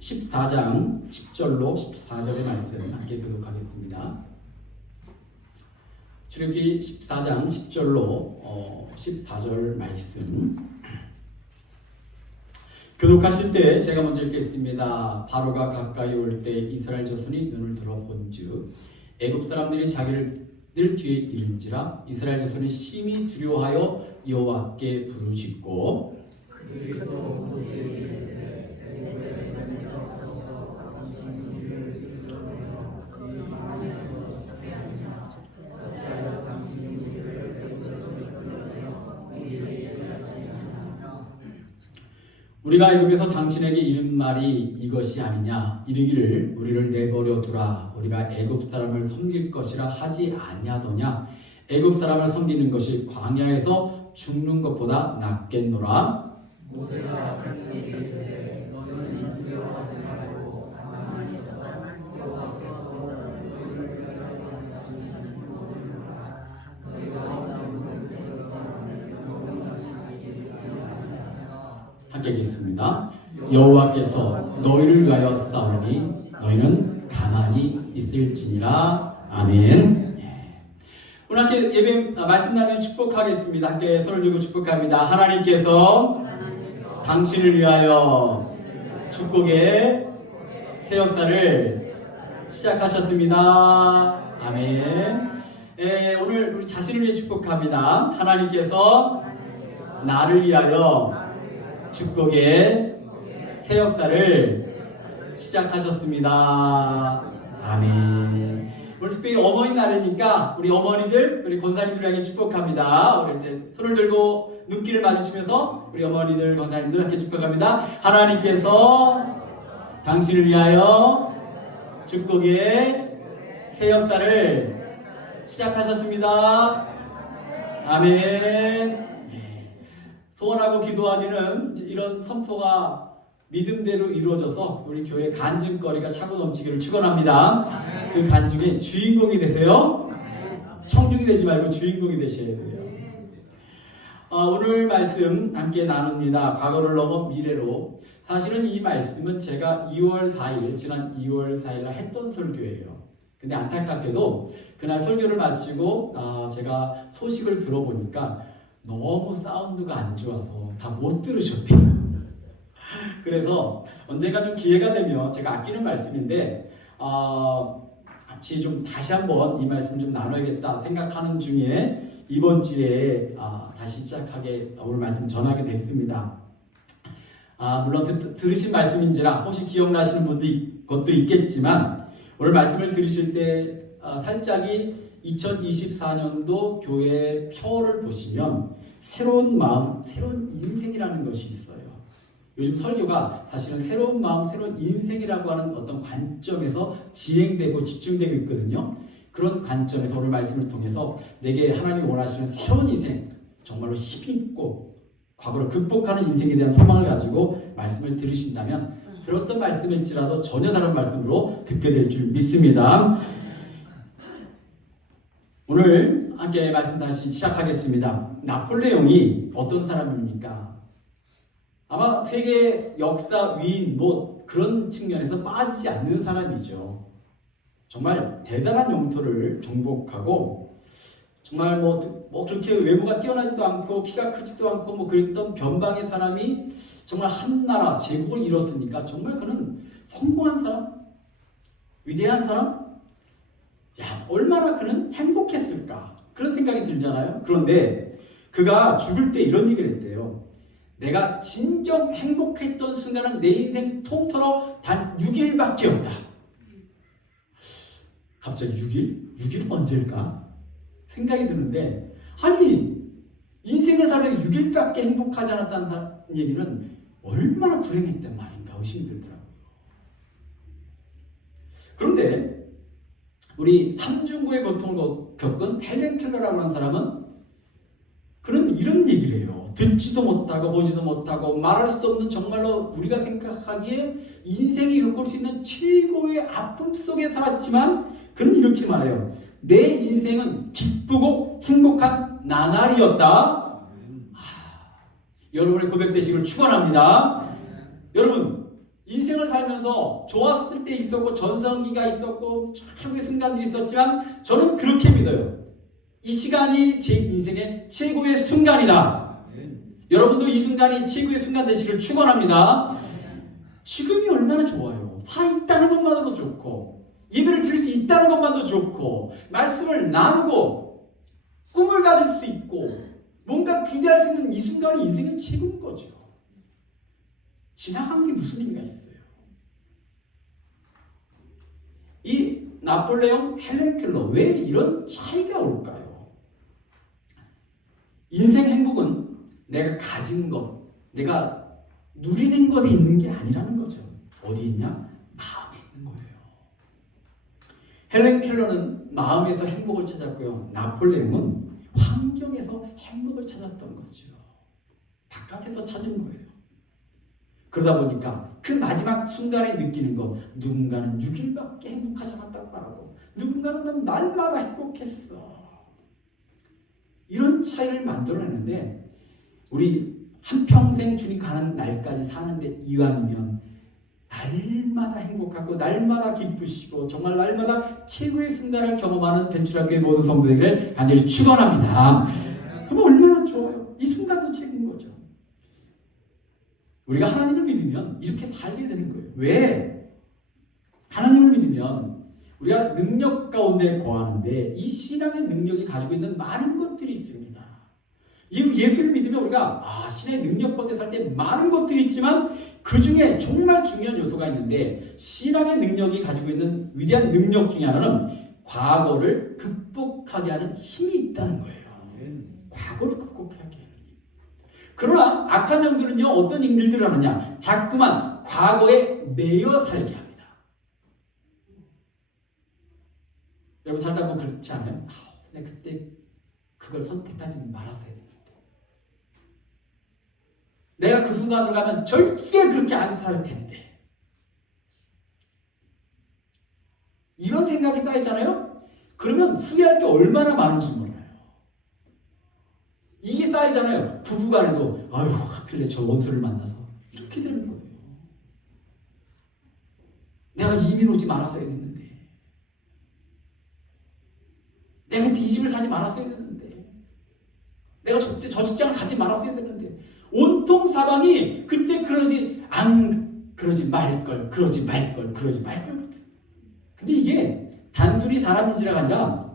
14장 10절로 14절의 말씀 함께 교독하겠습니다. 출애굽기 14장 10절로 14절 말씀 교독하실 때 제가 먼저 읽겠습니다. 바로가 가까이 올 때 이스라엘 자손이 눈을 들어 본즉 애굽 사람들이 자기를 뒤에 이른지라 이스라엘 자손이 심히 두려워하여 여호와께 부르짖고 우리가 애굽에서 당신에게 이른 말이 이것이 아니냐 이르기를 우리를 내버려 두라 우리가 애굽 사람을 섬길 것이라 하지 아니하더냐 애굽 사람을 섬기는 것이 광야에서 죽는 것보다 낫겠노라. 모세가 말씀하시되 너희는 두려워하지 말고 가만히 있어라 여호와께서 너희를 위하여 하시는 모든 너희가 함께 읽겠습니다. 여호와께서 너희를 위하여 싸우니 너희는 가만히 있을지니라. 아멘. 오늘 함께 예배 말씀 나누며 축복하겠습니다. 함께 손을 들고 축복합니다. 하나님께서 당신을 위하여 축복의 새 역사를 시작하셨습니다. 아멘. 오늘 우리 자신을 위해 축복합니다. 하나님께서 나를 위하여 축복의 새 역사를 시작하셨습니다. 아멘. 오늘 특별히 어머니날이니까 우리 어머니들, 우리 권사님들 에게 축복합니다. 우리 이제 손을 들고 눈길을 마주치면서 우리 어머니들, 권사님들 함께 축복합니다. 하나님께서 당신을 위하여 축복의 새 역사를 시작하셨습니다. 아멘. 소원하고 기도하기는 이런 선포가 믿음대로 이루어져서 우리 교회 간증거리가 차고 넘치기를 축원합니다. 그 간증의 주인공이 되세요. 청중이 되지 말고 주인공이 되셔야 돼요. 오늘 말씀 함께 나눕니다. 과거를 넘어 미래로. 사실은 이 말씀은 제가 2월 4일 지난 2월 4일 날 했던 설교예요. 근데 안타깝게도 그날 설교를 마치고 제가 소식을 들어보니까 너무 사운드가 안 좋아서 다 못 들으셨대요. 그래서 언젠가 좀 기회가 되면 제가 아끼는 말씀인데 같이 좀 다시 한번 이 말씀 좀 나눠야겠다 생각하는 중에 이번 주에 다시 시작하게 오늘 말씀 전하게 됐습니다. 물론 들으신 말씀인지라 혹시 기억나시는 것도 있겠지만 오늘 말씀을 들으실 때 살짝이 2024년도 교회 표를 보시면 새로운 마음, 새로운 인생이라는 것이 있어요. 요즘 설교가 사실은 새로운 마음, 새로운 인생이라고 하는 어떤 관점에서 진행되고 집중되고 있거든요. 그런 관점에서 오늘 말씀을 통해서 내게 하나님이 원하시는 새로운 인생, 정말로 힘있고 과거를 극복하는 인생에 대한 소망을 가지고 말씀을 들으신다면 들었던 말씀일지라도 전혀 다른 말씀으로 듣게 될 줄 믿습니다. 오늘 함께 말씀 다시 시작하겠습니다. 나폴레옹이 어떤 사람입니까? 아마 세계 역사 위인 그런 측면에서 빠지지 않는 사람이죠. 정말 대단한 영토를 정복하고 정말 그렇게 외모가 뛰어나지도 않고 키가 크지도 않고 그랬던 변방의 사람이 정말 한 나라 제국을 이뤘으니까 정말 그는 성공한 사람, 위대한 사람. 얼마나 그는 행복했을까 그런 생각이 들잖아요. 그런데 그가 죽을 때 이런 얘기를 했대요. 내가 진정 행복했던 순간은 내 인생 통틀어 단 6일밖에 없다. 갑자기 6일? 6일은 언제일까? 생각이 드는데 아니 인생을 살면 6일밖에 행복하지 않았다는 얘기는 얼마나 불행했단 말인가 의심이 들더라고요. 그런데 우리 삼중고의 고통을 겪은 헬렌 켈러라고 하는 사람은 그는 이런 얘기를 해요. 듣지도 못하고 보지도 못하고 말할 수도 없는 정말로 우리가 생각하기에 인생이 겪을 수 있는 최고의 아픔 속에 살았지만 그는 이렇게 말해요. 내 인생은 기쁘고 행복한 나날이었다. 여러분의 고백되시길 축원합니다. 여러분 인생을 살면서 좋았을 때 있었고 전성기가 있었고 최고의 순간들이 있었지만 저는 그렇게 믿어요. 이 시간이 제 인생의 최고의 순간이다. 여러분도 이 순간이 최고의 순간 되시길 축원합니다. 지금이 얼마나 좋아요. 살아있다는 것만으로도 좋고 예배를 드릴 수 있다는 것만도 좋고 말씀을 나누고 꿈을 가질 수 있고 뭔가 기대할 수 있는 이 순간이 인생의 최고인 거죠. 지나간 게 무슨 의미가 있어요? 이 나폴레옹, 헬렌 켈러 왜 이런 차이가 올까요? 인생 행복은 내가 가진 것, 내가 누리는 것에 있는 게 아니라는 거죠. 어디 있냐? 마음에 있는 거예요. 헬렌 켈러는 마음에서 행복을 찾았고요. 나폴레옹은 환경에서 행복을 찾았던 거죠. 바깥에서 찾은 거예요. 그러다 보니까 그 마지막 순간에 느끼는 것, 누군가는 6일밖에 행복하지 않았다고 말하고 누군가는 난 날마다 행복했어. 이런 차이를 만들어내는데 우리 한평생 주님 가는 날까지 사는데 이왕이면 날마다 행복하고 날마다 기쁘시고 정말 날마다 최고의 순간을 경험하는 벤츄라교회 모든 성도에게 간절히 축원합니다. 그럼 얼마나 좋아요. 이 순간도 최고인 거죠. 우리가 하나님을 믿으면 이렇게 살게 되는 거예요. 왜? 하나님을 믿으면 우리가 능력 가운데 거하는데 이 신앙의 능력이 가지고 있는 많은 것들이 있습니다. 예수를 믿으면 우리가 신의 능력 가운데 살 때 많은 것들이 있지만 그 중에 정말 중요한 요소가 있는데 신앙의 능력이 가지고 있는 위대한 능력 중에 하나는 과거를 극복하게 하는 힘이 있다는 거예요. 과거를 극복하게 하는 힘. 그러나 악한 영들은요 어떤 일들을 하느냐, 자꾸만 과거에 매여 살게 합니다. 여러분 살다 보면 그렇지 않아요? 내가 그때 그걸 선택하지 말았어야 되는데, 내가 그 순간으로 가면 절대 그렇게 안 살 텐데, 이런 생각이 쌓이잖아요? 그러면 후회할 게 얼마나 많은지 몰라요. 이게 쌓이잖아요. 부부간에도 아유 하필 저 원수를 만나서 이렇게 되는 거예요. 내가 이민 오지 말았어야 했는데, 내가 그때 이 집을 사지 말았어야 했는데, 내가 저 직장을 가지 말았어야 했는데, 온통 사방이 그때 그러지 말걸. 근데 이게 단순히 사람인지가 아니라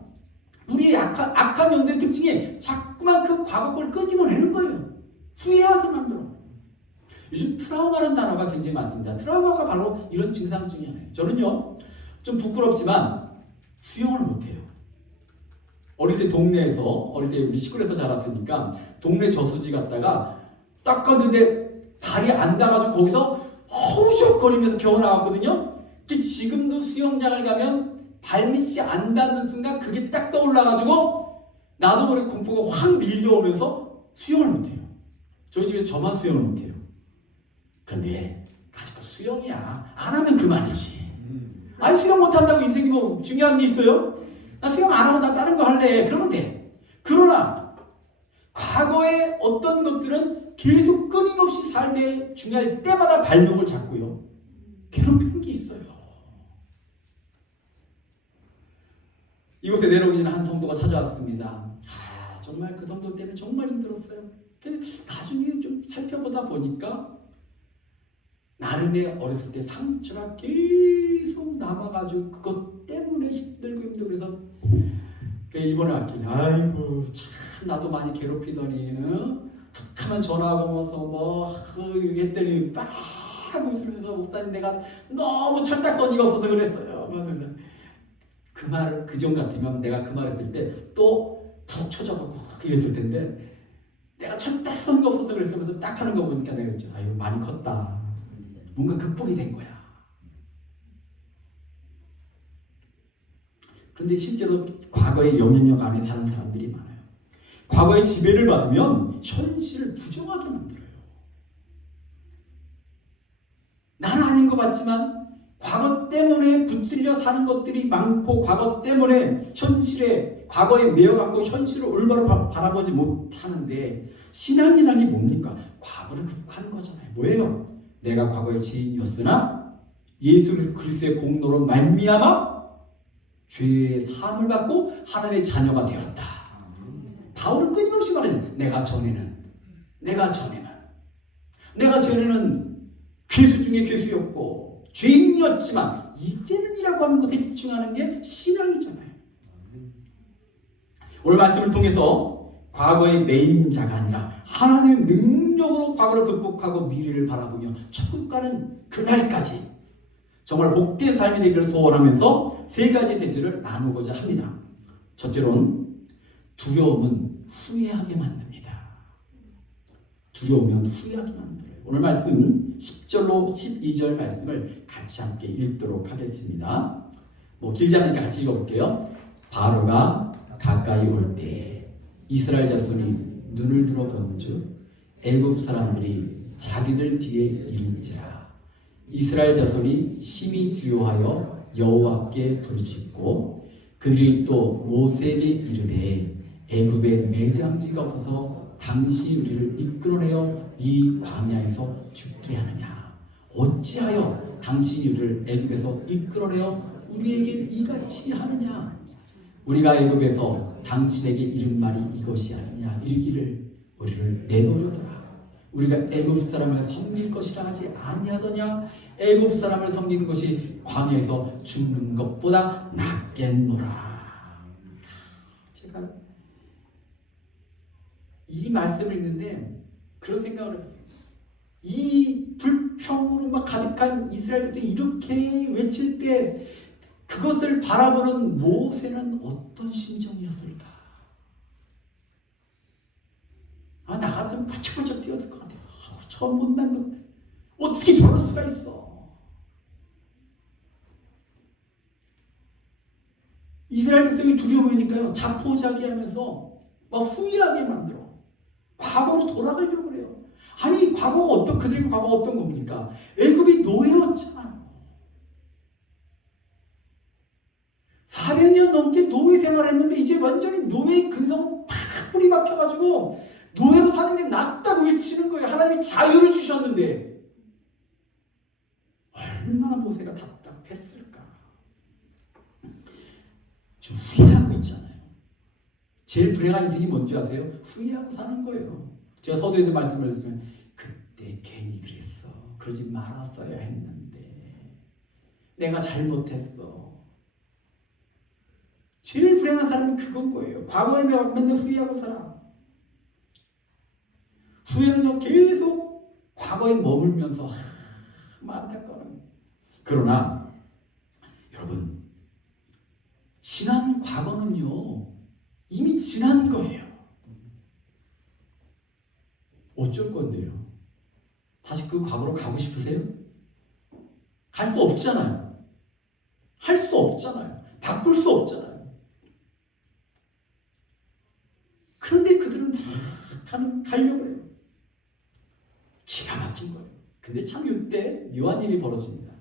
우리의 악한 영들의 특징이 자꾸만 그 과거 걸 끄집어내는 거예요. 후회하게 만들어. 요즘 트라우마라는 단어가 굉장히 많습니다. 트라우마가 바로 이런 증상 중에 하나예요. 저는요 좀 부끄럽지만 수영을 못해요. 어릴 때 우리 시골에서 자랐으니까 동네 저수지 갔다가 닦았는데 발이 안 닿아가지고 거기서 허우적거리면서 겨우 나왔거든요. 지금도 수영장을 가면 발밑이 안 닿는 순간 그게 딱 떠올라가지고 나도 모르게 공포가 확 밀려오면서 수영을 못해요. 저희 집에 저만 수영을 못해요. 그런데 가지고 수영이야. 안 하면 그만이지. 아니 수영 못한다고 인생이 뭐 중요한 게 있어요? 나 수영 안 하고 나 다른 거 할래. 그러면 돼. 그러나 과거의 어떤 것들은 계속 끊임없이 삶에 중요할 때마다 발목을 잡고요 괴롭히는 게 있어요. 이곳에 내려오기 전에 한 성도가 찾아왔습니다. 정말 그 성도 때문에 정말 힘들었어요. 근데 나중에 좀 살펴보다 보니까 나름의 어렸을 때 상처가 계속 남아가지고 그것 때문에 힘들고 그래서 이번에 왔길래 아이고 참 나도 많이 괴롭히더니 툭 하면 전화하고 와서 뭐 했더니 막 웃으면서 목사님 내가 너무 철딱서니가 없어서 그랬어요. 그래서 그 말 그전 같으면 내가 그 말 했을 때 또 푹 쳐져갖고 그랬을 텐데 내가 철딱서니가 없어서 그랬으면서 딱 하는 거 보니까 내가 그랬죠. 아이고 많이 컸다. 뭔가 극복이 된 거야. 그런데 실제로 과거의 영향력 안에 사는 사람들이 많아요. 과거의 지배를 받으면 현실을 부정하게 만들어요. 나는 아닌 것 같지만 과거 때문에 붙들려 사는 것들이 많고 과거 때문에 과거에 매여갖고 현실을 올바로 바라보지 못하는데 신앙이라는 게 뭡니까? 과거를 극복하는 거잖아요. 뭐예요? 내가 과거에 죄인이었으나 예수 그리스도의 공로로 말미암아 죄의 사함을 받고 하나님의 자녀가 되었다. 바울은 끊임없이 말하는 내가 전에는 괴수 중에 괴수였고 죄인이었지만 이제는이라고 하는 것에 집중하는 게 신앙이잖아요. 오늘 말씀을 통해서 과거의 매인자가 아니라 하나님의 능력으로 과거를 극복하고 미래를 바라보며 천국 가는 그날까지 정말 복된 삶이 되기를 소원하면서 세 가지 대지를 나누고자 합니다. 첫째로는 두려움은 후회하게 만듭니다. 두려우면 후회하게 만들어요. 오늘 말씀 10절로 12절 말씀을 같이 함께 읽도록 하겠습니다. 길지 않으니까 같이 읽어볼게요. 바로가 가까이 올 때 이스라엘 자손이 눈을 들어 본즉 애굽 사람들이 자기들 뒤에 이른지라. 이스라엘 자손이 심히 두려워하여 여호와께 부르짖고 그들이 또 모세에게 이르되 애굽에 매장지가 없어서 당시 우리를 이끌어내어 이 광야에서 죽게 하느냐. 어찌하여 당신이 우리를 애굽에서 이끌어내어 우리에게 이같이 하느냐. 우리가 애굽에서 당신에게 이른 말이 이것이 아니냐. 이르기를 우리를 내놓으려더라. 우리가 애굽 사람을 섬길 것이라 하지 아니하더냐. 애굽 사람을 섬기는 것이 광야에서 죽는 것보다 낫겠노라. 제가 이 말씀을 읽는데 그런 생각을 했어요. 이 불평으로 막 가득한 이스라엘 백성이 이렇게 외칠 때 그것을 바라보는 모세는 어떤 심정이었을까? 나 같으면 벌쩍벌쩍 뛰었을 것 같아요. 처음 못난 것들 어떻게 저럴 수가 있어? 이스라엘 백성이 두려워하니까요 자포자기하면서 막 후회하게 만들어. 과거로 돌아가려고 그래요. 아니 과거가 그들의 과거가 어떤 겁니까? 애굽이 노예였잖아요. 400년 넘게 노예 생활했는데 이제 완전히 노예의 근성은 팍 뿌리 박혀가지고 노예로 사는 게 낫다고 외치는 거예요. 하나님이 자유를 주셨는데 얼마나 모세가 답답했을까. 좀 후회하고 있잖아요. 제일 불행한 인생이 뭔지 아세요? 후회하고 사는 거예요. 제가 서두에도 말씀을 드렸으면 그때 괜히 그랬어. 그러지 말았어야 했는데 내가 잘못했어. 제일 불행한 사람이 그건 거예요. 과거에 맨날 후회하고 살아. 후회는요 계속 과거에 머물면서 안타까워요. 그러나 여러분 지난 과거는요 이미 지난 거예요. 어쩔 건데요? 다시 그 과거로 가고 싶으세요? 갈 수 없잖아요. 할 수 없잖아요. 바꿀 수 없잖아요. 그런데 그들은 가려고 해요. 기가 막힌 거예요. 근데 참 이때 묘한 일이 벌어집니다.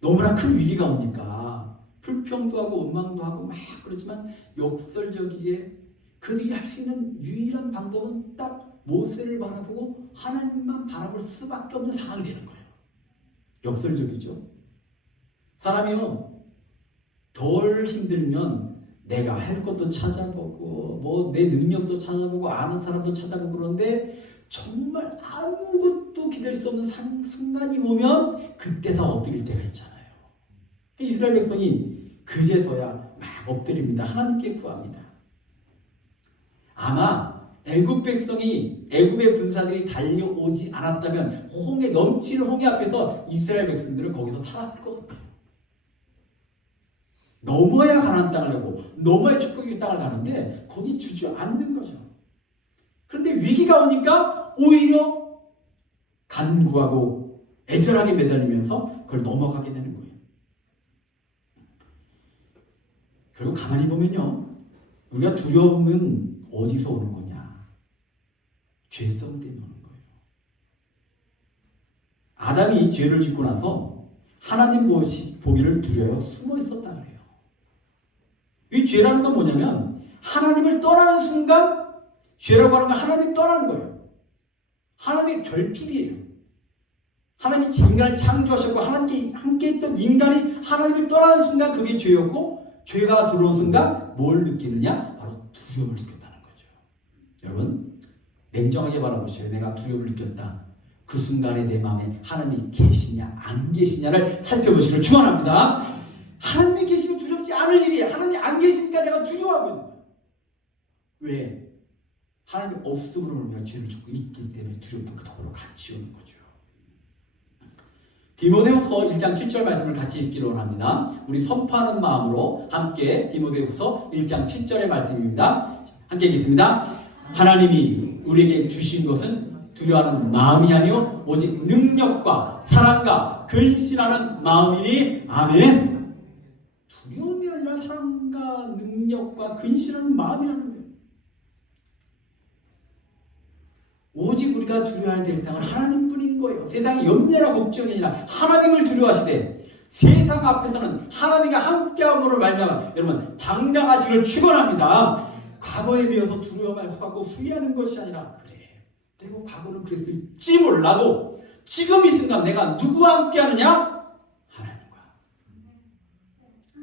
너무나 큰 위기가 오니까 불평도 하고 원망도 하고 막 그러지만 역설적이게 그들이 할 수 있는 유일한 방법은 딱 모세를 바라보고 하나님만 바라볼 수밖에 없는 상황이 되는 거예요. 역설적이죠. 사람이요 덜 힘들면 내가 할 것도 찾아보고 뭐 내 능력도 찾아보고 아는 사람도 찾아보고 그런데 정말 아무것도 기댈 수 없는 순간이 오면 그때서 엎드릴 때가 있잖아요. 이스라엘 백성이 그제서야 막 엎드립니다. 하나님께 구합니다. 아마 애굽 백성이 애굽의 군사들이 달려오지 않았다면 넘치는 홍해 앞에서 이스라엘 백성들은 거기서 살았을 것 같아요. 넘어야 가나안 땅을 가고 넘어야 축복의 땅을 가는데 거기 주저앉는 거죠. 그런데 위기가 오니까 오히려 간구하고 애절하게 매달리면서 그걸 넘어가게 되는 거예요. 결국 가만히 보면요 우리가 두려움은 어디서 오는 거냐? 죄성 때문에 오는 거예요. 아담이 죄를 짓고 나서 하나님 보기를 두려워 숨어 있었다 그래요. 이 죄라는 건 뭐냐면 하나님을 떠나는 순간 죄라고 하는 건 하나님을 떠나는 거예요. 하나님의 결핍이에요. 하나님이 인간을 창조하셨고 하나님께 함께 있던 인간이 하나님을 떠나는 순간 그게 죄였고, 죄가 들어온 순간 뭘 느끼느냐? 바로 두려움을 느꼈다는 거죠. 여러분, 냉정하게 바라보시오. 내가 두려움을 느꼈다. 그 순간에 내 마음에 하나님이 계시냐 안 계시냐를 살펴보시길 축원합니다. 하나님이 계시면 두렵지 않을 일이, 하나님이 안 계시니까 내가 두려워하고 있는 거예요. 왜? 하나님 없음으로 우리가 죄를 짓고 있기 때문에 두렵고 더불어 같이 오는 거죠. 디모데후서 1장 7절 말씀을 같이 읽기로 합니다. 우리 선포하는 마음으로 함께 디모데후서 1장 7절의 말씀입니다. 함께 읽겠습니다. 하나님이 우리에게 주신 것은 두려워하는 마음이 아니요 오직 능력과 사랑과 근신하는 마음이니 아멘. 두려움이 아니라 사랑과 능력과 근신하는 마음이라는 거예요. 오직 우리가 두려워할 대상은 하나님뿐인 거예요. 세상의 염려나 걱정이 아니라 하나님을 두려워하시되, 세상 앞에서는 하나님과 함께함으로 말미암아 여러분 당당하시길 축원합니다. 과거에 비해서 두려워하고 후회하는 것이 아니라, 그래 내가 과거는 그랬을지 몰라도 지금 이 순간 내가 누구와 함께하느냐? 하나님과.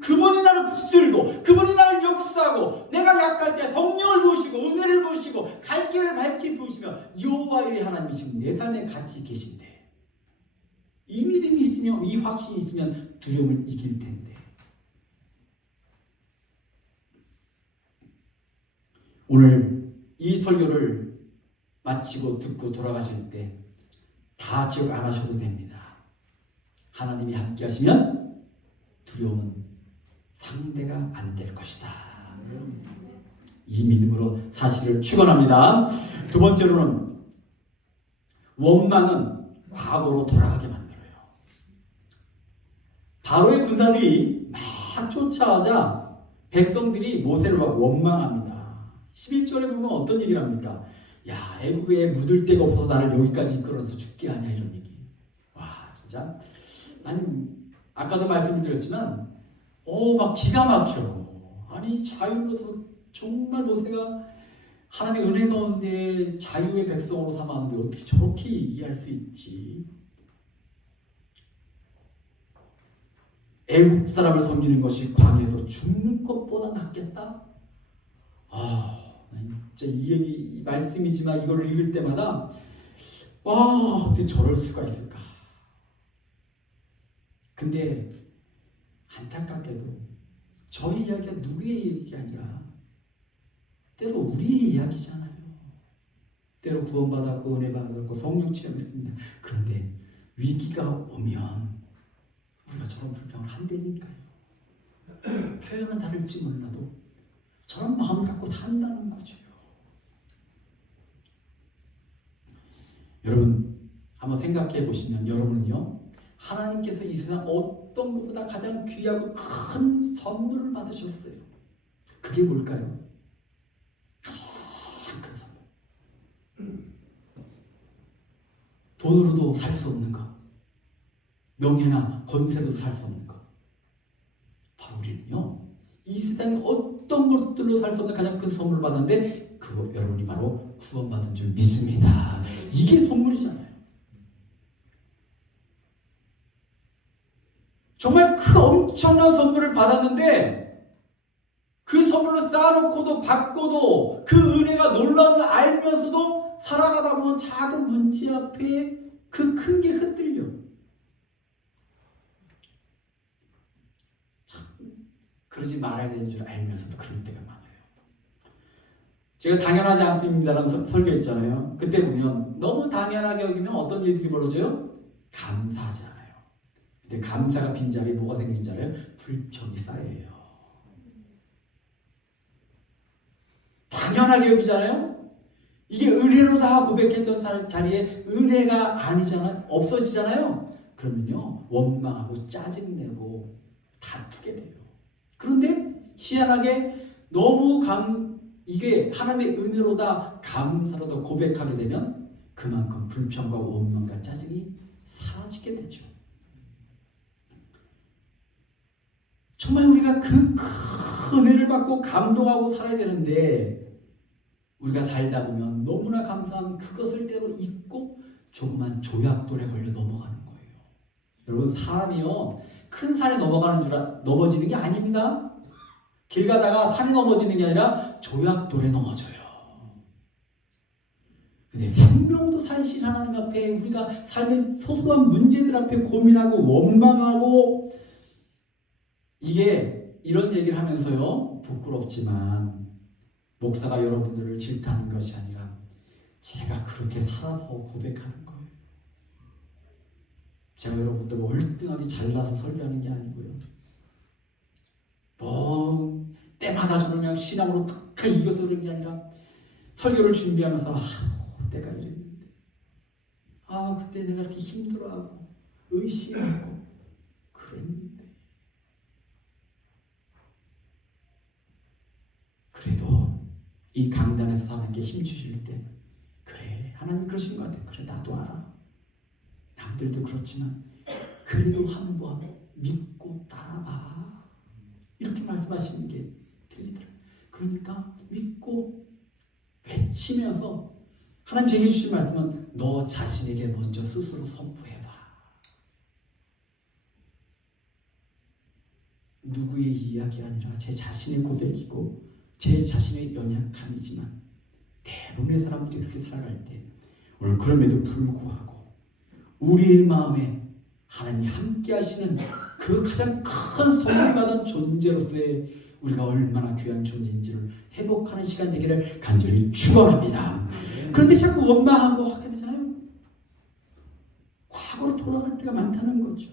그분이 나를 붙들고 그분이 나를 역사하고, 내가 약할 때 성령을 부으시고 은혜를 부으시고 갈 길을 밝히 부으시며 여호와의 하나님이 지금 내 삶에 같이 계신데, 이 믿음이 있으면, 이 확신이 있으면 두려움을 이길 텐데. 오늘 이 설교를 마치고 듣고 돌아가실 때 다 기억 안 하셔도 됩니다. 하나님이 함께 하시면 두려움은 상대가 안 될 것이다. 이 믿음으로 사실을 축원합니다. 두 번째로는 원망은 과거로 돌아가게 만들어요. 바로의 군사들이 막 쫓아오자 백성들이 모세를 원망합니다. 11절에 보면 어떤 얘기를 합니까? 야, 애굽에 묻을 데가 없어서 나를 여기까지 이끌어서 죽게 하냐, 이런 얘기. 와, 진짜 난 아까도 말씀을 드렸지만 막 기가 막혀. 아니, 자유로서 정말 모세가 하나님의 은혜 가운데 자유의 백성으로 삼았는데 어떻게 저렇게 얘기할 수 있지? 애국 사람을 섬기는 것이 광야에서 죽는 것보다 낫겠다? 진짜 이 얘기, 이 말씀이지만 이걸 읽을 때마다 어떻게 저럴 수가 있을까? 근데 안타깝게도 저희 이야기가 누구의 얘기가 아니라 때로 우리의 이야기잖아요. 때로 구원받았고 은혜 받았고 성령 체험했습니다. 그런데 위기가 오면 우리가 저런 불평을 한다니까요. 표현은 다를지 몰라도 저런 마음을 갖고 산다는 거죠. 여러분 한번 생각해 보시면, 여러분은요 하나님께서 이 세상 어떤 것보다 가장 귀하고 큰 선물을 받으셨어요. 그게 뭘까요? 가장 큰 선물. 돈으로도 살 수 없는 것, 명예나 권세로도 살 수 없는 것. 바로 우리는요 이 세상에 어떤 것들로 살 수 없는 가장 큰 선물을 받았는데, 그거 여러분이 바로 구원받은 줄 믿습니다. 이게 선물이잖아요. 정말 그 엄청난 선물을 받았는데, 그 선물을 쌓아놓고도 받고도 그 은혜가 놀라운 걸 알면서도 살아가다 보면 작은 문제 앞에 그 큰 게 흔들려. 참 그러지 말아야 되는 줄 알면서도 그럴 때가 많아요. 제가 당연하지 않습니다라는 설교했잖아요. 그때 보면 너무 당연하게 여기면 어떤 일들이 벌어져요? 감사하지 않아요. 근데 감사가 빈 자리에 뭐가 생긴 줄 알아요? 불평이 쌓여요. 당연하게 여기잖아요. 이게 은혜로다 고백했던 자리에 은혜가 아니잖아요. 없어지잖아요. 그러면요 원망하고 짜증내고 다투게 돼요. 그런데 희한하게 너무 이게 하나님의 은혜로다 감사로다 고백하게 되면 그만큼 불평과 원망과 짜증이 사라지게 되죠. 정말 우리가 그 큰 은혜를 받고 감동하고 살아야 되는데, 우리가 살다 보면 너무나 감사한 그것을 때로 잊고 조그만 조약돌에 걸려 넘어가는 거예요. 여러분, 사람이요 큰 산에 넘어지는 게 아닙니다. 길 가다가 산에 넘어지는 게 아니라 조약돌에 넘어져요. 근데 생명도 살신 하나님 앞에 우리가 삶의 소소한 문제들 앞에 고민하고 원망하고, 이게 이런 얘기를 하면서요 부끄럽지만 목사가 여러분들을 질타하는 것이 아니라 제가 그렇게 살아서 고백하는 거예요. 제가 여러분들 월등하게 잘나서 설교하는 게 아니고요, 뭐 때마다 저를 그냥 신앙으로 탁탁 이겨서 그런 게 아니라 설교를 준비하면서 내가 이랬는데, 그때 내가 이렇게 힘들어하고 의심하고 그랬는데, 그래도 이 강단에서 사는 게 힘주실 때, 그래 하나님 그러신 것 같아, 그래 나도 알아, 남들도 그렇지만 그래도 한번 믿고 따라봐, 이렇게 말씀하시는 게 들리더라고요. 그러니까 믿고 외치면서 하나님 제게 주신 말씀은 너 자신에게 먼저 스스로 선포해봐. 누구의 이야기 아니라 제 자신의 고백이고 제 자신의 연약함이지만 대부분의 사람들이 그렇게 살아갈 때, 오늘 그럼에도 불구하고 우리의 마음에 하나님이 함께 하시는 그 가장 큰 선물 받은 존재로서의 우리가 얼마나 귀한 존재인지를 회복하는 시간 되기를 간절히 축원합니다. 그런데 자꾸 원망하고 하게 되잖아요. 과거로 돌아갈 때가 많다는 거죠.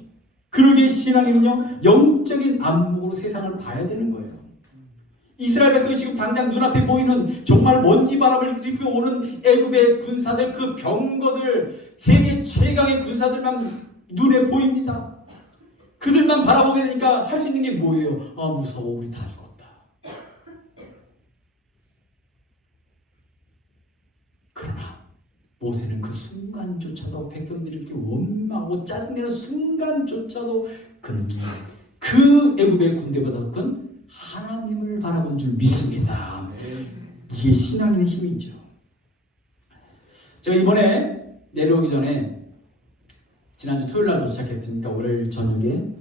그러기에 신앙은요 영적인 안목으로 세상을 봐야 되는 거예요. 이스라엘 백성이 지금 당장 눈앞에 보이는 정말 먼지 바람을 일으켜오는 애굽의 군사들, 그 병거들, 세계 최강의 군사들만 눈에 보입니다. 그들만 바라보게 되니까 할 수 있는 게 뭐예요? 무서워, 우리 다 죽었다. 그러나 모세는 그 순간조차도 백성들이 이렇게 원망하고 짜증내는 순간조차도 그는 그 애굽의 군대보다 큰 하나님을 바라본 줄 믿습니다. 이게 신앙의 힘이죠. 제가 이번에 내려오기 전에 지난주 토요일날 도착했으니까 월요일 저녁에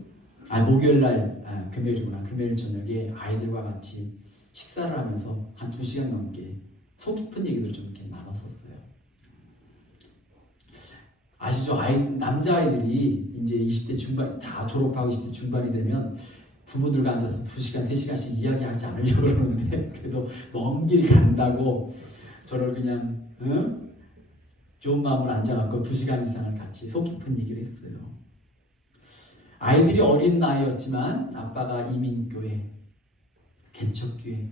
목요일날 금요일이구나. 금요일 저녁에 아이들과 같이 식사를 하면서 한 2시간 넘게 속 깊은 얘기들을 좀 이렇게 나눴었어요. 아시죠? 남자아이들이 이제 20대 중반, 다 졸업하고 20대 중반이 되면 부모들과 앉아서 2시간, 3시간씩 이야기하지 않으려고 그러는데, 그래도 먼 길 간다고 저를 그냥 좋은 마음으로 앉아갖고 2시간 이상을 같이 속 깊은 얘기를 했어요. 아이들이 어린 나이였지만 아빠가 이민교회, 개척교회,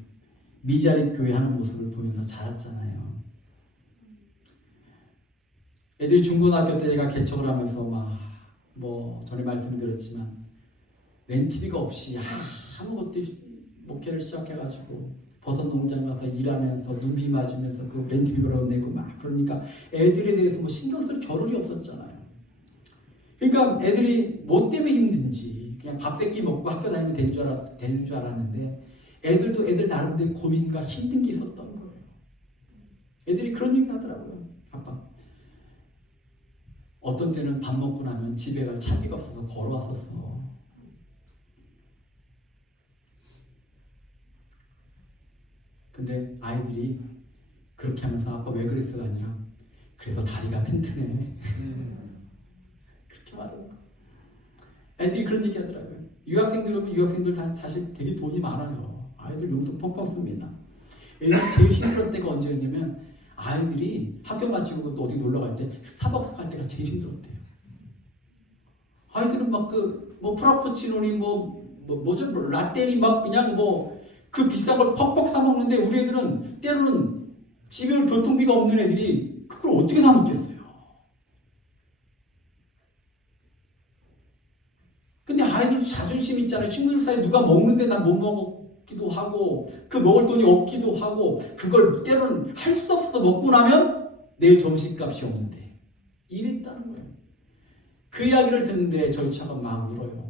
미자립교회 하는 모습을 보면서 자랐잖아요. 애들이 중고등학교 때 제가 개척을 하면서 전에 말씀드렸지만 렌트비가 없이 아무것도 목회를 시작해가지고 버섯 농장 가서 일하면서 눈비 맞으면서 그 렌트비로 내고 그러니까 애들에 대해서 신경 쓸 겨를이 없었잖아요. 그러니까 애들이 뭐 때문에 힘든지 그냥 밥 세끼 먹고 학교 다니면 되는 줄 알았는데, 애들도 애들 나름대로 고민과 힘든 게 있었던 거예요. 애들이 그런 얘기 하더라고요. 아빠, 어떤 때는 밥 먹고 나면 집에 갈 차비가 없어서 걸어왔었어. 근데 아이들이 그렇게 하면서 아빠 왜 그랬어? 아니야. 그래서 다리가 튼튼해. 그렇게 말하는 거. 애들이 그런 얘기 하더라고요. 유학생들 다 사실 되게 돈이 많아요. 아이들 용돈 펑펑 씁니다. 애들이 제일 힘들었을 때가 언제였냐면, 아이들이 학교 마치고 또 어디 놀러 갈 때 스타벅스 갈 때가 제일 힘들었대요. 아이들은 프라푸치노니 라떼니 그냥 그 비싼 걸 퍽퍽 사 먹는데, 우리 애들은 때로는 집에 교통비가 없는 애들이 그걸 어떻게 사 먹겠어요. 근데 아이들 자존심 있잖아요. 친구들 사이에 누가 먹는데 난 못 먹기도 하고, 그 먹을 돈이 없기도 하고, 그걸 때로는 할 수 없어 먹고 나면 내일 점심값이 없는데 이랬다는 거예요. 그 이야기를 듣는데 저희 차가 막 울어요.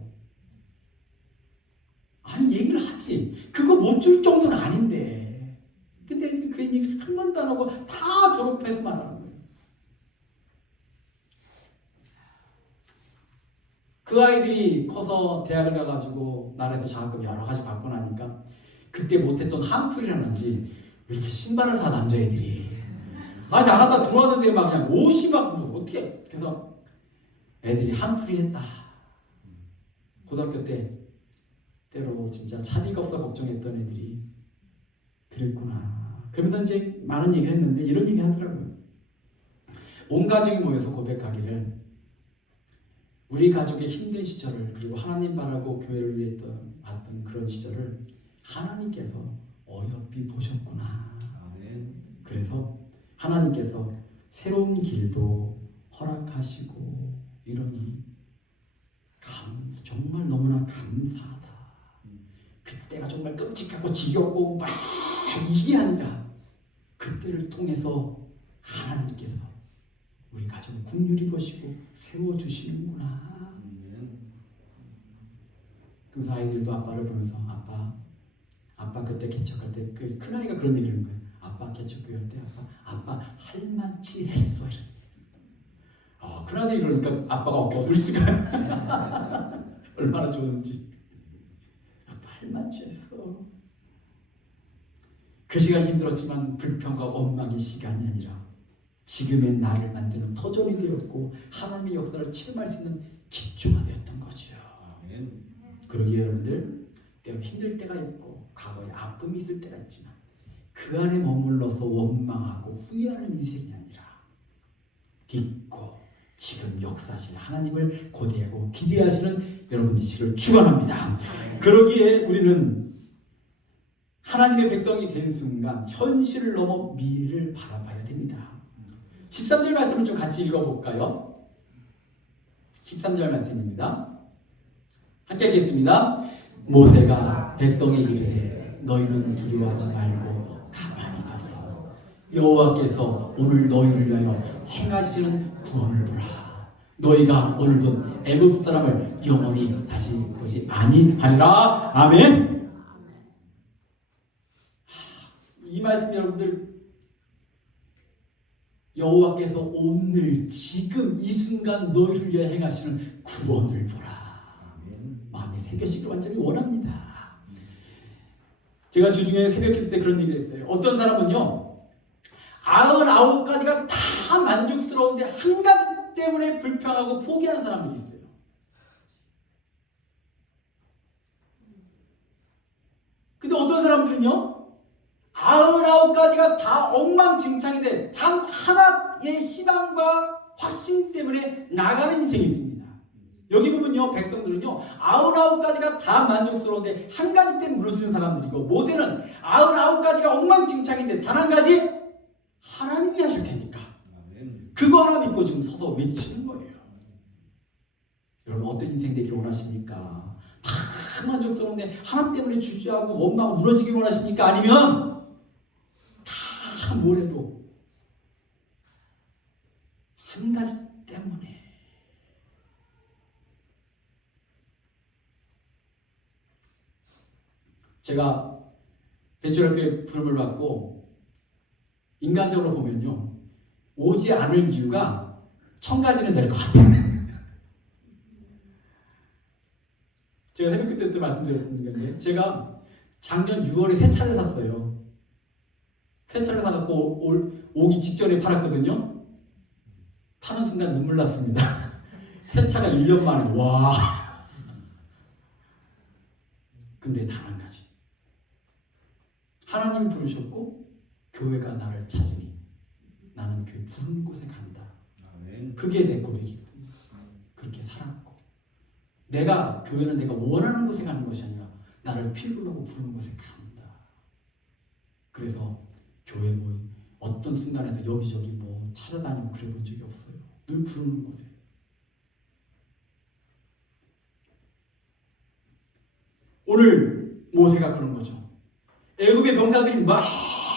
아니, 얘기를 하지. 그거 못 줄 정도는 아닌데. 근데 그 얘기를 한 번도 안 하고 다 졸업해서 말하는 거예요. 그 아이들이 커서 대학을 가가지고 나라에서 장학금 여러 가지 받고 나니까 그때 못했던 한풀이라는지 이렇게 신발을 사 남자애들이 나가다 들어왔는데 막 그냥 옷이 막 어떻게 그래서 애들이 한풀이 했다. 고등학교 때로 진짜 차비가 없어 걱정했던 애들이 그랬구나. 그러면서 이제 많은 얘기를 했는데 이런 얘기 하더라고요. 온 가족이 모여서 고백하기를 우리 가족의 힘든 시절을 그리고 하나님 바라고 교회를 위해 왔던 그런 시절을 하나님께서 어여삐 보셨구나. 그래서 하나님께서 새로운 길도 허락하시고 이러니 정말 너무나 감사하다. 그때가 정말 끔찍하고 지겹고 막 이게 아니라 그때를 통해서 하나님께서 우리 가족을 긍휼히 보시고 세워주시는구나. 그래서 아이들도 아빠를 보면서 아빠 그때 개척할 때 그 큰아이가 그런 얘기를 하는 거예요. 아빠 개척교회 할 때 아빠 할만치 했어. 큰아들이 그러니까 아빠가 어깨가 울수가 얼마나 좋은지. 아빠 할만치 했어. 그 시간이 힘들었지만 불평과 원망의 시간이 아니라 지금의 나를 만드는 터전이 되었고 하나님의 역사를 체험할 수 있는 기초가 되었던 거죠. 그러기에 여러분들 때가 힘들 때가 있고 과거에 아픔이 있을 때가 있지만 그 안에 머물러서 원망하고 후회하는 인생이 아니라 딛고 지금 역사하시는 하나님을 고대하고 기대하시는 여러분이시기를 축원합니다. 그러기에 우리는 하나님의 백성이 된 순간 현실을 넘어 미래를 바라봐야 됩니다. 13절 말씀을 좀 같이 읽어볼까요? 13절 말씀입니다. 함께 읽겠습니다. 모세가 백성에게 이르되 너희는 두려워하지 말고 가만히 서서 여호와께서 오늘 너희를 위하여 행하시는 구원을 보라. 너희가 오늘 본 애굽 사람을 영원히 다시 보지 아니하리라. 아멘. 이 말씀 여러분들 여호와께서 오늘 지금 이 순간 너희를 위해 행하시는 구원을 보라. 마음에 새겨지길 완전히 원합니다. 제가 주중에 새벽기도 때 그런 얘기를 했어요. 어떤 사람은요 99가지가 다 만족스러운데 한 가지 때문에 불평하고 포기하는 사람들이 있어요. 근데 어떤 사람들은요 99가지가 다 엉망진창인데 단 하나의 희망과 확신 때문에 나가는 인생이 있습니다. 여기 보면요 백성들은요 99가지가 다 만족스러운데 한 가지 때문에 무너지는 사람들이고 모세는 99가지가 엉망진창인데 단 한 가지 하나님이 하실 테니까 그거 하나 믿고 지금 서서 외치는 거예요. 여러분 어떤 인생 되기를 원하십니까? 다 만족스러운데 하나 때문에 주저하고 원망하고 무너지길 원하십니까? 아니면 다 뭐래도 한 가지 때문에 제가 배출학교에 부름을 받고 인간적으로 보면요 오지 않을 이유가 1000가지는 될 것 같아요. 제가 새벽기도 때 말씀드렸던 건데 제가 작년 6월에 새 차를 샀어요. 새 차를 사갖고 오기 직전에 팔았거든요. 파는 순간 눈물 났습니다. 새 차가 1년 만에 와. 근데 단 한 가지 하나님이 부르셨고 교회가 나를 찾으니 나는 교회 부르는 곳에 간다. 그게 내 고백이거든요. 그렇게 살았고 내가 교회는 내가 원하는 곳에 가는 것이 아니라 나를 필요로 하고 부르는 곳에 간다. 그래서 교회 모임 어떤 순간에도 여기저기 뭐 찾아다니고 그래 본 적이 없어요. 늘 부르는 곳에. 오늘 모세가 그런 거죠. 애굽의 병사들이 막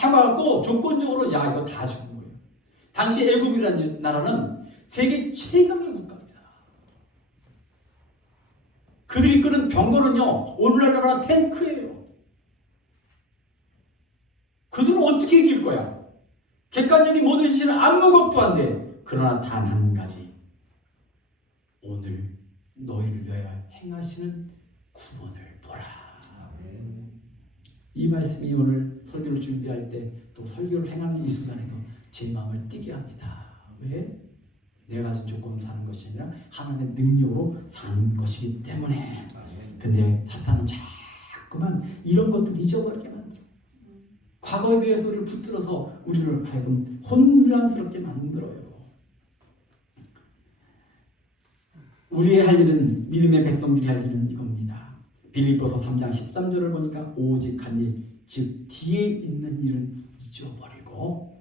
와갖고 조건적으로 야 이거 다 죽은 거예요. 당시 애굽이라는 나라는 세계 최강의 국가입니다. 그들이 끄는 병거는요 오늘날 탱크예요. 그들은 어떻게 이길 거야? 객관적인 모든 시는 아무것도 안 돼. 그러나 단 한 가지 오늘 너희를 행하시는 구원을 보라. 이 말씀이 오늘 설교를 준비할 때 또 설교를 행하는 이 순간에도 제 마음을 뛰게 합니다. 왜? 내가 가진 조건으로 사는 것이 아니라 하나님의 능력으로 사는 것이기 때문에. 근데 사탄은 자꾸만 이런 것들을 잊어버리게 만들어. 과거에 대해서 우리를 붙들어서 우리를 하여금 혼란스럽게 만들어요. 우리의 할 일은, 믿음의 백성들이 할 일은 이겁니다. 빌립보서 3장 13절을 보니까 오직 한 일, 즉 뒤에 있는 일은 잊어버리고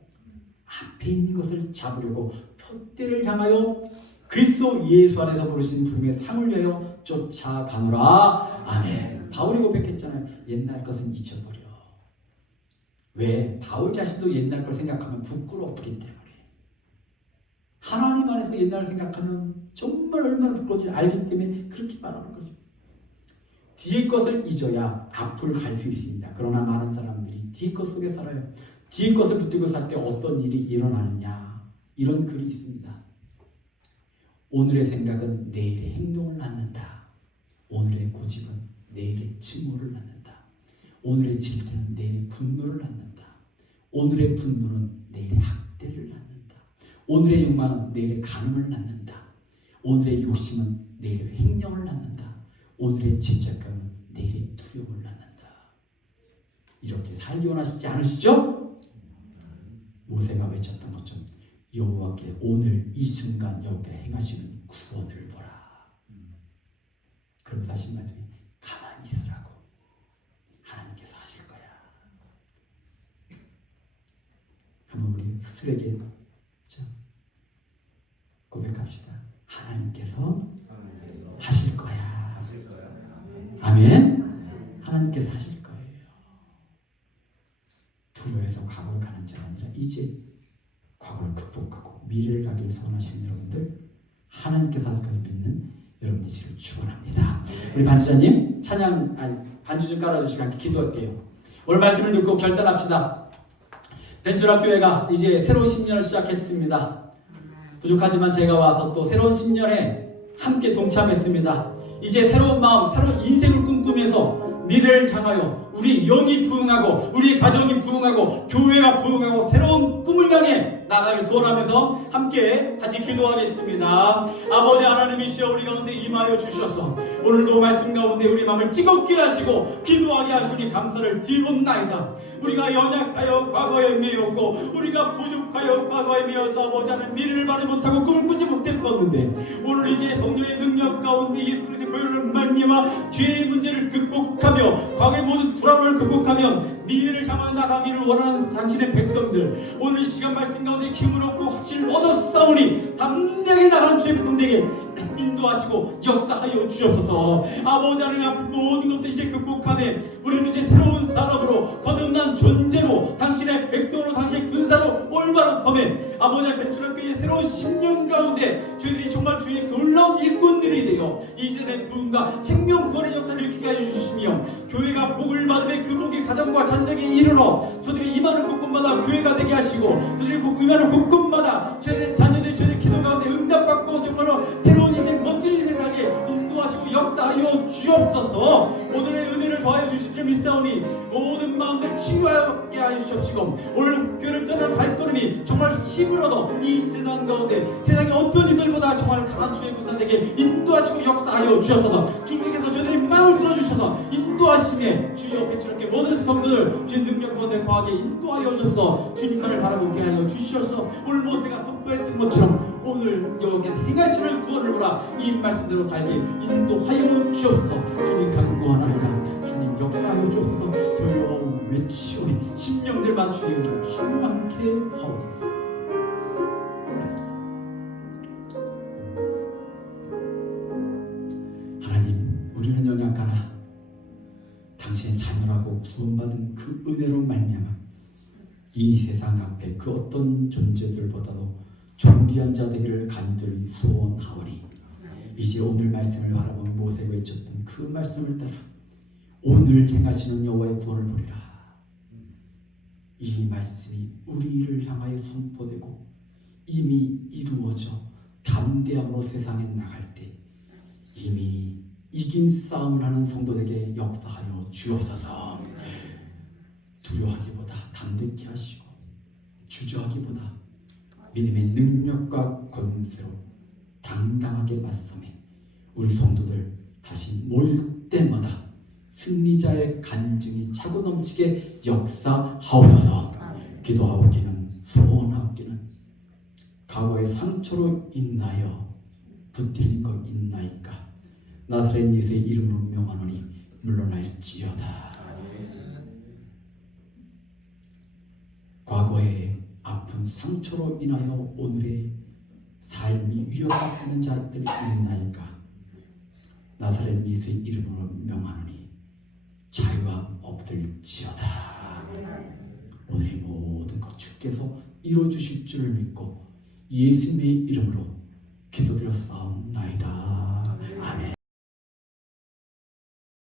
앞에 있는 것을 잡으려고 표대를 향하여 그리스도 예수 안에서 부르신 부름의 상을 위하여 쫓아가노라. 아멘. 바울이 고백했잖아요. 옛날 것은 잊어버려. 왜? 바울 자신도 옛날 걸 생각하면 부끄럽기 때문에. 하나님 안에서 옛날을 생각하면 정말 얼마나 부끄러운지 알기 때문에 그렇게 말하는 거죠. 뒤의 것을 잊어야 앞을 갈 수 있습니다. 그러나 많은 사람들이 뒤의 것 속에 살아요. 뒤의 것을 붙들고 살 때 어떤 일이 일어나느냐, 이런 글이 있습니다. 오늘의 생각은 내일의 행동을 낳는다. 오늘의 고집은 내일의 증오를 낳는다. 오늘의 질투는 내일의 분노를 낳는다. 오늘의 분노는 내일의 학대를 낳는다. 오늘의 욕망은 내일의 간음을 낳는다. 오늘의 욕심은 내일의 횡령을 낳는다. 오늘의 죄책감은 내일의 두려움을 낳는다. 이렇게 살기 원하시지 않으시죠? 모세가 외쳤던 것처럼 여호와께 오늘 이 순간 여호와께 행하시는 구원을 보라. 그러면서 하신 말씀이 가만히 있으라고. 하나님께서 하실 거야. 한번 우리 스스로에게 고백합시다. 하나님께서 하실 거야. 아멘. 하나님께서 하실 거예요. 두려워해서 과거를 가는 자가 아니라 이제 과거를 극복하고 미래를 가기를 소원하시는 여러분들, 하나님께서 하실 것을 믿는 여러분 되시길 축원합니다. 우리 반주자님 반주 좀 깔아주시고 함께 기도할게요. 오늘 말씀을 듣고 결단합시다. 벤츄락교회가 이제 새로운 10년을 시작했습니다. 부족하지만 제가 와서 또 새로운 10년에 함께 동참했습니다. 이제 새로운 마음, 새로운 인생을 꿈꾸면서 미래를 향하여 우리 영이 부흥하고 우리 가정이 부흥하고 교회가 부흥하고 새로운 꿈을 향해 나가길 소원하면서 함께 같이 기도하겠습니다. 아버지 하나님이시여, 우리 가운데 임하여 주셔서 오늘도 말씀 가운데 우리 마음을 뜨겁게 하시고 기도하게 하시니 감사를 드리옵나이다. 우리가 연약하여 과거에 매였고 우리가 부족하여 과거에 매여서 아버지 하나님 미래를 바라지 못하고 꿈을 꾸지 못했었는데 오늘 이제 성령의 능력 가운데 예수 그리스도의 보혈로 말미암아 죄의 문제를 극복하며 과거의 모든 불안을 극복하며 미래를 향하여 나가기를 원하는 당신의 백성들, 오늘 이 시간 말씀 가운데 힘을 얻고 확신을 얻었사오니 담대하게 나가는 주의 백성들에게 인도하시고 역사하여 주옵소서. 아버지 하나님, 모든 것도 이제 극복하네 우리는 이제 새로운 사람으로 거듭난 존재로 당신의 백성으로 당신의 군사로 올바로 서매 아버지 벤츄락교회의 새로운 10년 가운데 저희들이 정말 주의 놀라운 일꾼들이 되어 이 세대의 부흥과 생명권의 역사를 일으키게 하여 주시며 교회가 복을 받음에 그 복이 가정과 자녀에게 이르러 저들이 임하는 곳곳마다 교회가 되게 하시고 저들이 임하는 곳곳마다 저희들의 자녀들이 저희들의 기도 가운데 응답받고 정말로 새로운 인생 멋진 인생하게 인도하시고 역사하여 주옵소서. 오늘의 은혜를 더하여 주실 줄 믿사오니 모든 마음들 치유하게 하여 주옵시고 오늘 교회를 떠나는 발걸음이 정말 힘을 얻어 이 세상 가운데 세상의 어떤 이들보다 정말 강한 주의 구사되게 인도하시고 역사하여 주옵소서. 주님께서 저들이 마음을 들어주셔서 인도하심에 주여 벤츄락교회 모든 성도들 주의 능력 가운데 거하게 인도하여 주셔서 주님만을 바라보게 하여 주시옵소서. 오늘 모세가 선포했던 것처럼 오늘 여호와께서 행하시는 구원을 보라. 이 말씀대로 살게 인도하여 주옵소서. 주님 간구하나이다. 주님 역사하여 주옵소서. 저희와 외치오니 심령들만 주의 충만케 하옵소서. 하나님, 우리는 연약하나 당신의 자녀라고 구원받은 그 은혜로 말미암아 이 세상 앞에 그 어떤 존재들보다도 존귀한 자 되기를 간절히 소원하오니 이제 오늘 말씀을 바라보며 모세가 외쳤던 그 말씀을 따라 오늘 행하시는 여호와의 구원을 보리라. 이 말씀이 우리를 향하여 선포되고 이미 이루어져 담대함으로 세상에 나갈 때 이미 이긴 싸움을 하는 성도에게 역사하여 주옵소서. 두려워하기보다 담대케 하시고 주저하기보다 믿음의 능력과 권세로 당당하게 맞서매 우리 성도들 다시 모일 때마다 승리자의 간증이 차고 넘치게 역사하옵소서. 기도하옵기는 소원하옵기는 과거의 상처로 인하여 붙들린 것 있나이까 나사렛 예수의 이름으로 명하노니 물러날지어다. 과거의 아픈 상처로 인하여 오늘의 삶이 위협받는 자들이 있나이까 나사렛 예수의 이름으로 명하노니 자유함 없을지어다. 오늘의 모든 것 주께서 이루어주실 줄을 믿고 예수님의 이름으로 기도드렸사옵나이다. 아멘.